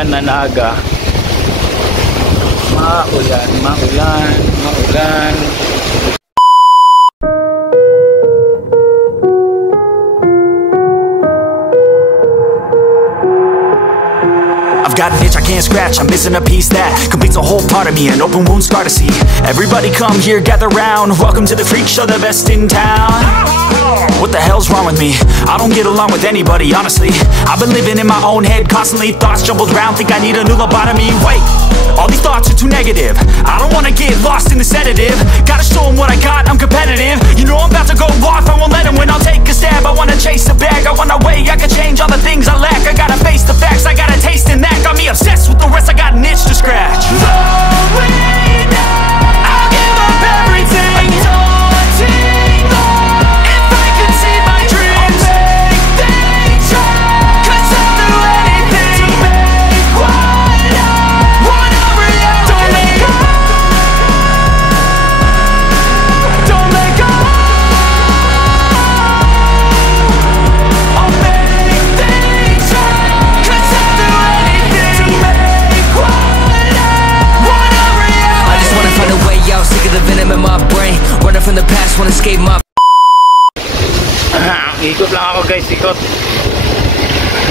umuulan na naga. Maulan, maulan, maulan. I've got an itch I can't scratch, I'm missing a piece that completes a whole part of me, an open wound scar to see. Everybody come here, gather round, welcome to the freak show, the best in town. What the hell's wrong with me? I don't get along with anybody, honestly. I've been living in my own head constantly, thoughts jumbled round, think I need a new lobotomy. Wait, all these thoughts are too negative, I don't wanna get lost in the sedative. Gotta show them what I got, I'm competitive. You know I'm about to go off, I won't let them win, I'll take a stab. I wanna chase the bag, I wanna weigh, I can change all the things I lack. I gotta face the facts, I got a taste in that. Got me obsessed with the rest, I got an itch to scratch. I'll give up everything, daunting though. If I could see my dreams, I'll make things right. 'Cause I'll do anything to make what I want a reality. Don't let go, don't let go. I'll make things right. 'Cause I'll do anything to make what I want a reality. I just wanna find a way out, sick of the venom in my brain. Running from the past, wanna escape my Ikot lang ako guys, ikot.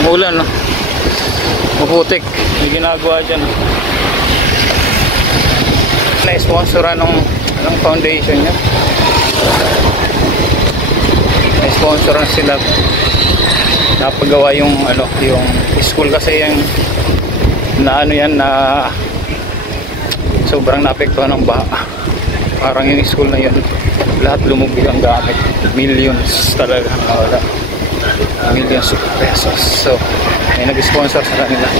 Umulan, no? Maputik. May ginagawa dyan. Na-sponsoran ng foundation niya. Na-sponsoran sila. Napagawa yung yung school kasi yung na sobrang naapektuhan ng baha. Parang yung school na yun, lahat lumubog ang gamit. Millions talaga nawala. Millions of pesos. So may nag-sponsor sa kanila,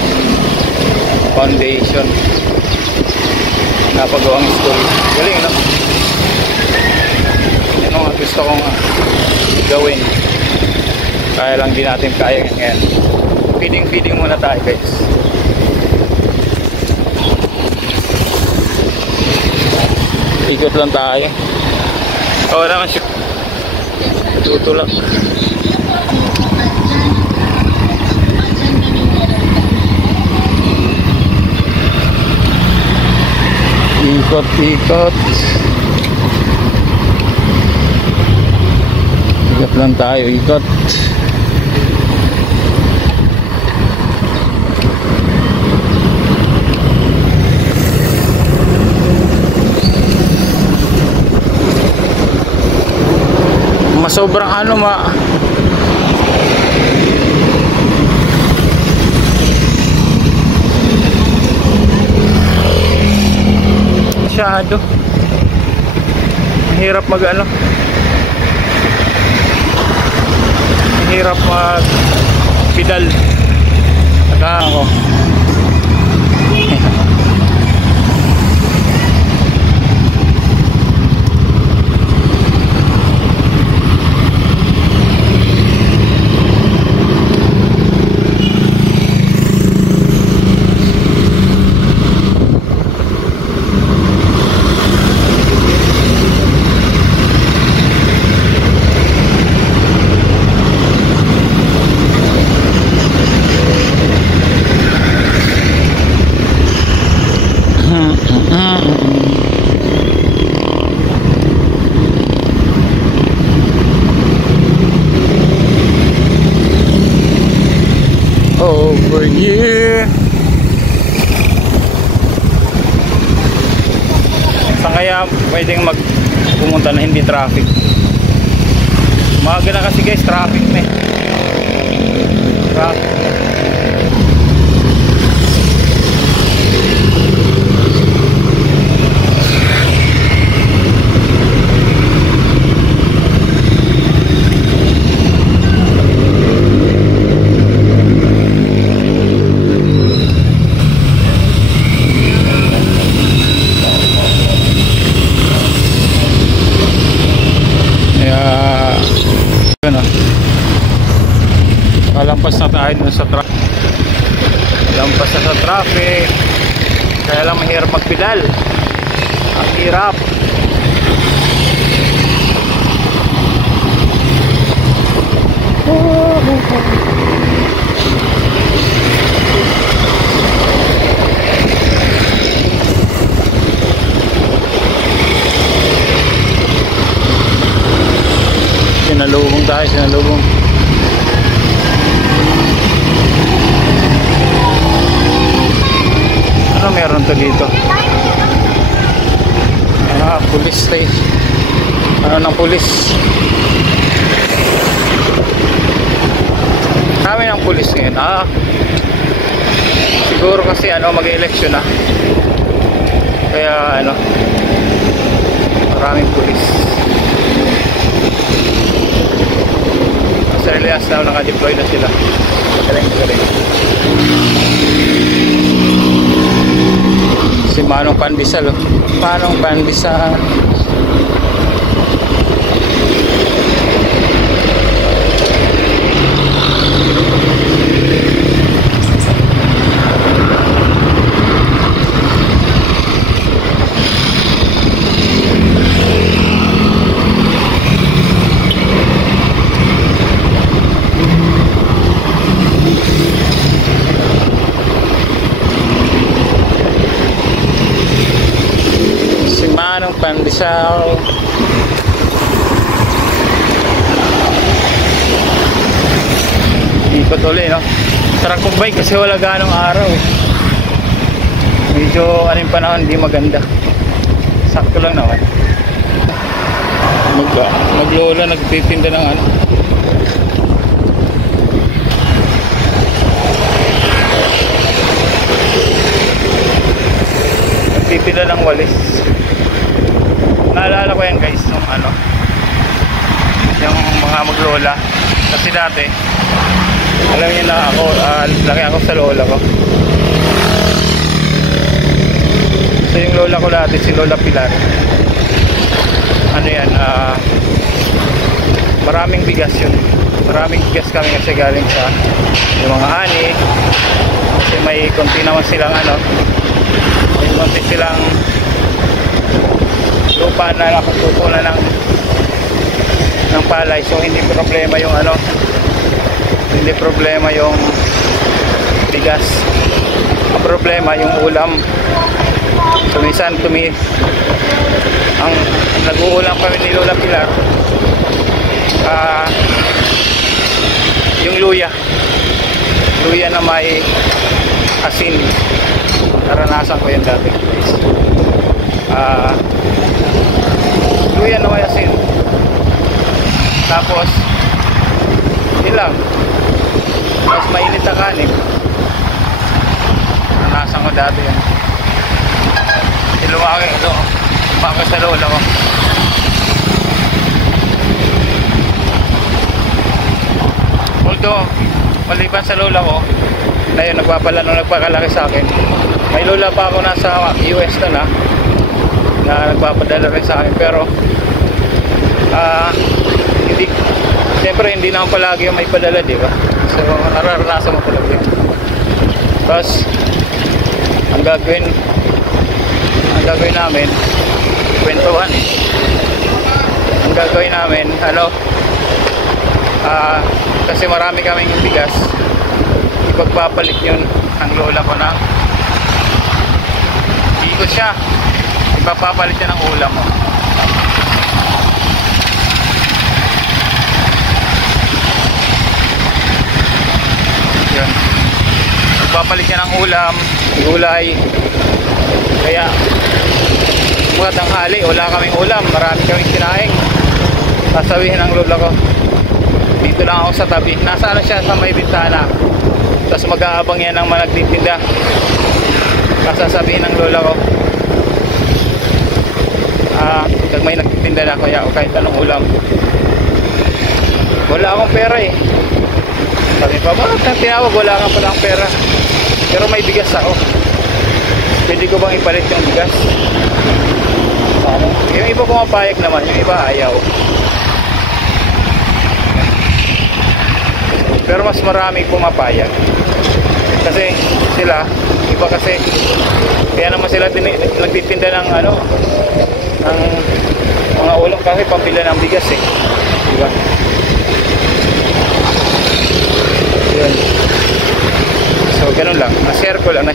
foundation, napagawang school. Galing, no? Yan ang gusto kong gawin, kaya lang di natin kaya ngayon. Feeding muna tayo guys. Ikot lang tayo. Oo naman siya. Tuto lang. Ikot. Ikot lang tayo, ikot. Sobrang masyado mahirap mahirap mag pedal ako. Over here. Saan kaya pwedeng pumunta na hindi traffic? Umaga na kasi guys, traffic na eh. Traffic na. Lampas na tayo dun sa traffic. Lampas na sa traffic. Kaya lang mahirap magpedal. Ang hirap. Sinalubong tayo, sinalubong. Ano meron to dito? Police station. Ano ng police? Kami ng police ngayon. Siguro kasi mag-election na. Kaya maraming police. Sa Elias na naka-deploy na sila. Galing. Si Manong Pandesal, Manong Pandesal. Pandesal. Ikot ulit, no? Sarap magbike kasi wala ganong araw. Medyo yung panahon, hindi maganda. Sakto lang naman. Maglola, nagtitinda ng nagtitinda ng walis. Naalala ko yan guys, nung yung mga maglola. Kasi dati, alam niyo na ako, laki ako sa lola ko. So yung lola ko dati, si Lola Pilar. Maraming bigas yun. Maraming bigas kami kasi galing sa yung mga ani. Kasi may konti naman silang may konti silang lupa na nakatutunan ng palay. So hindi problema yung hindi problema yung bigas. Ang problema yung ulam. So minsan ang nag-uulam kami ni Lola Pilar, yung luya na may asin. Naranasan ko yan dati guys. Luya na may asin. Tapos yun lang. Tapos mainit na kanin. Naranasan ko dati yan. Lumaki sa lola ko. Although maliban sa lola ko na yun nagpakalaki sa akin, may lola pa ako nasa US na nagpapadala rin sa akin, pero siyempre hindi naman palagi yung may padala, di ba? So nararanasan mo talaga yun. Tapos ang gagawin namin, kwentuhan. Ang gagawin namin, kasi marami kaming bigas, ipagpapalit yun ang lola ko na ikot siya, ipagpapalit niya ng ulam mo. Yun, ipagpapalit niya ng ulam, gulay. Kaya mga tanghali wala kaming ulam, marami kaming kinain. Sasabihin ng lola ko, dito lang ako sa tabi, nasa siya sa may bintana, tapos mag-aabang yan ng mga nagtitinda. Sasabihin ng lola ko, pag may nagtitinda na kaya o kahit anong ulam, wala akong pera eh. Sabi pa, bakit tinawag, wala kang palang pera, pero may bigas ako, pwede ko bang ipalit yung bigas? Yung iba pumapayag naman, yung iba ayaw. Pero mas marami pumapayag kasi sila, iba kasi kaya naman sila nagtitinda ng ng mga ulam kasi pambila ng bigas eh, diba? Yun. So ganun lang, na-share ko lang.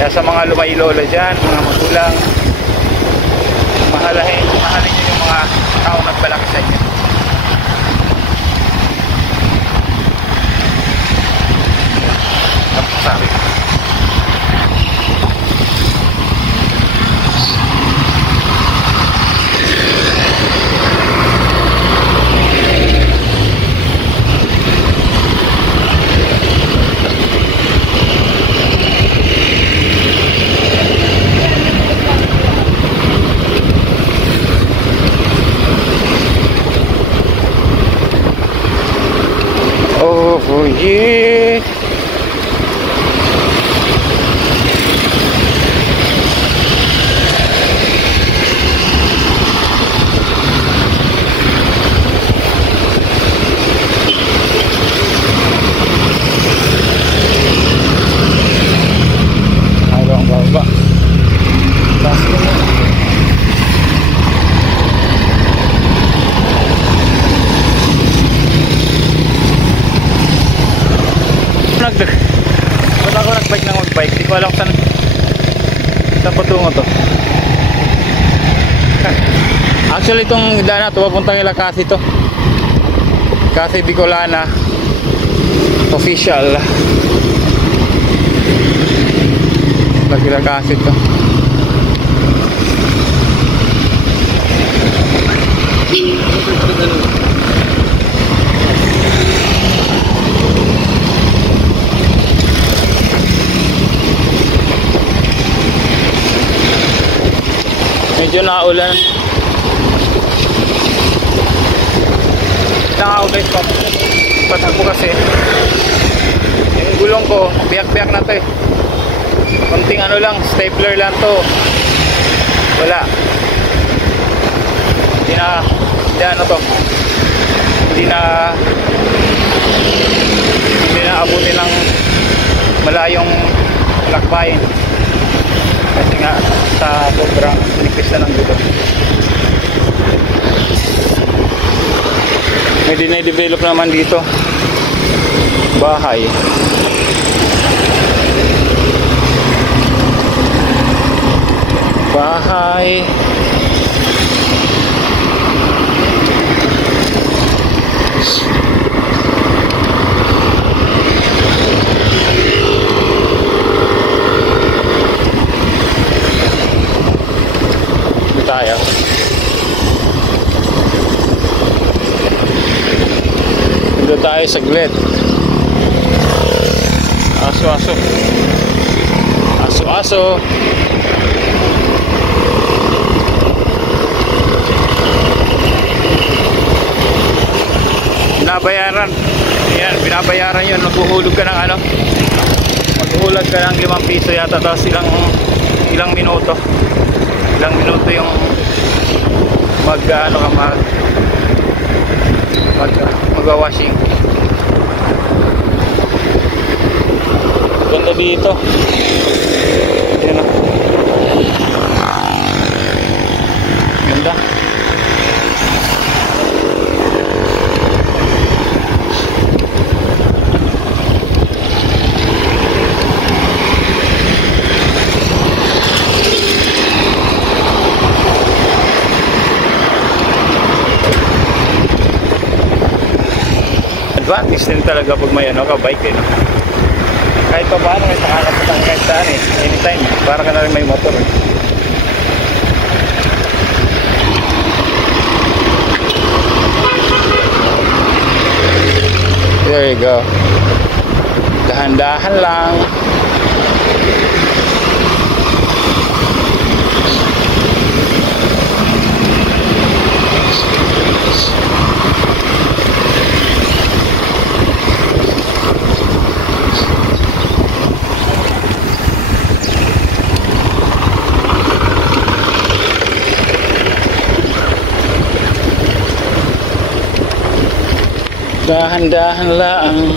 Kaya sa mga lumay lola dyan, mga magulang, tao nagbalaki sa inyo. Sabi. Oh yeah. Hanggang baba. Taas mo na. Ba't ako nagbike ng magbike? Di ko alam saan patungo to. Actually itong daan na ito papuntang Ilacasi to. Kasi Bicolana official. Ilacasi to. Medyo naulan. Nakaulit ko. Patakbo kasi. Yung gulong ko, biyak-biyak na to eh. Konting ano lang, stapler lang to. Wala. Hindi ano to. Hindi na abutin ng malayong lakbayin. Kasi nga sa sobrang nipis na ng gulo. May dine-develop naman dito bahay. Tayo. Dito tayo saglit. Aso. Binabayaran. Yan, binabayaran yun. Maghuhulog ka ng ano. Maghuhulog ka ng 5 piso yata. Tapos ilang minuto. Ilang minuto yung mag-washing. Ganda dito. Yan o. Ganda. Advantage din talaga pag may ano ka bike eh, no? Kahit pa paano may nakakapatang kahit saan eh, anytime, para ka na rin may motor eh. There you go. Dahan-dahan lang. Dahan-dahan lang.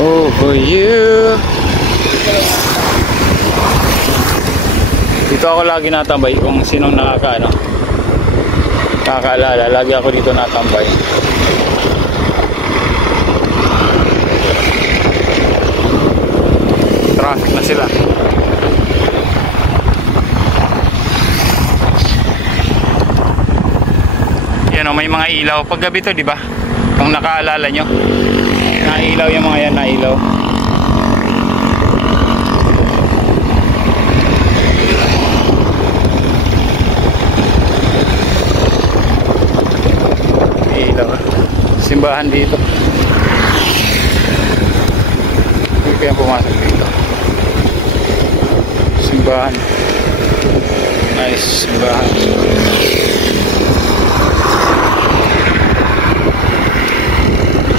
Over you. Dito ako lagi natambay kung sinong nakakaano. Nakakaalala, lagi ako dito natambay. Traffic na sila. Yan o, may mga ilaw. Paggabi to, di ba? Kung nakaalala nyo. Nailaw yung mga yan, nailaw. Ilaw. Simbahan dito. Hindi kaya pumasok dito. Simbahan. Nice, simbahan.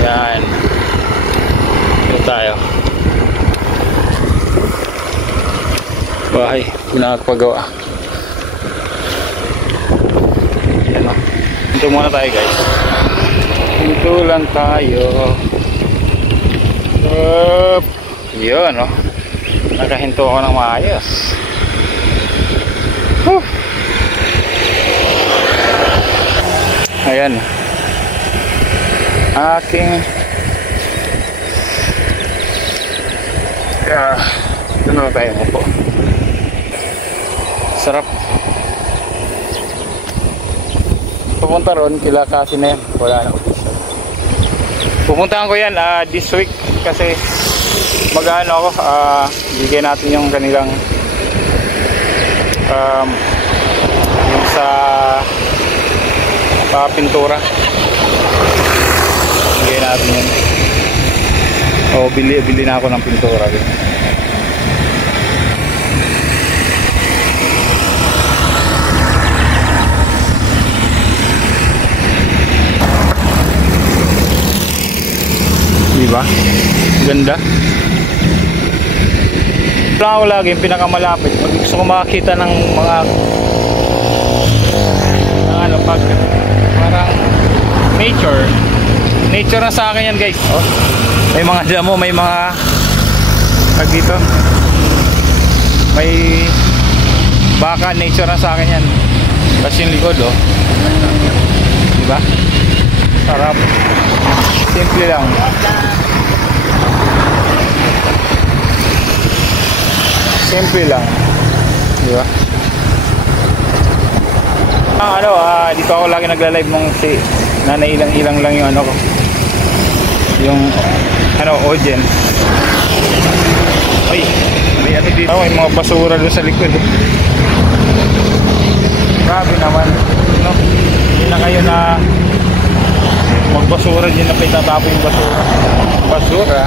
Yan. Ito tayo. Bahay, pinagpagawa. Yan o. Ito muna tayo guys. Ito lang tayo. Yun o. Nakahinto ako ng maayos. Ayan. Aking ito na tayo po. Sarap. Pupunta ron kila kasi na yan. Wala na official. Pupuntahan ko yan this week kasi mag-ano ako, bigyan natin yung kanilang yung sa pintura. Bigyan natin yun. O bili na ako ng pintura din. Diba? Ganda. Wala ako lagi yung pinakamalapit. Gusto ko makakita ng mga ano, parang nature na sa akin yan guys. Oh, may mga damo, may mga dito, may baka, nature na sa akin yan. Tapos yung likod oh, diba? Sarap. Simple lang. Simple lang, di ba? Dito ako lagi nagla-live nung si nanailang-ilang lang yung ano ko. Yung audience. Ay, may ano dito. May mga basura doon sa likod. Grabe naman, no? Hindi na kayo na magbasura dyan na pinatapon yung basura.